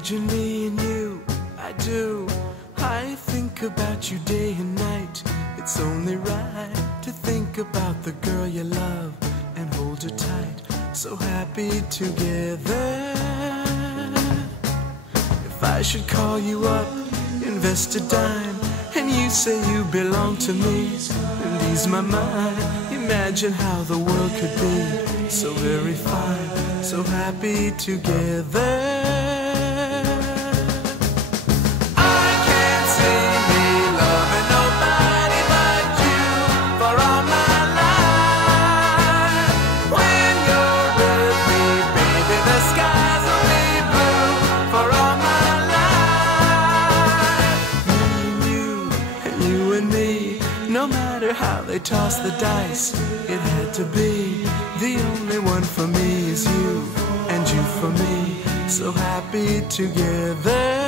Imagine me and you, I do. I think about you day and night. It's only right to think about the girl you love and hold her tight. So happy together. If I should call you up, invest a dime, and you say you belong to me, and ease my mind. Imagine how the world could be so very fine, so happy together. No matter how they toss the dice, it had to be. The only one for me is you, and you for me, so happy together.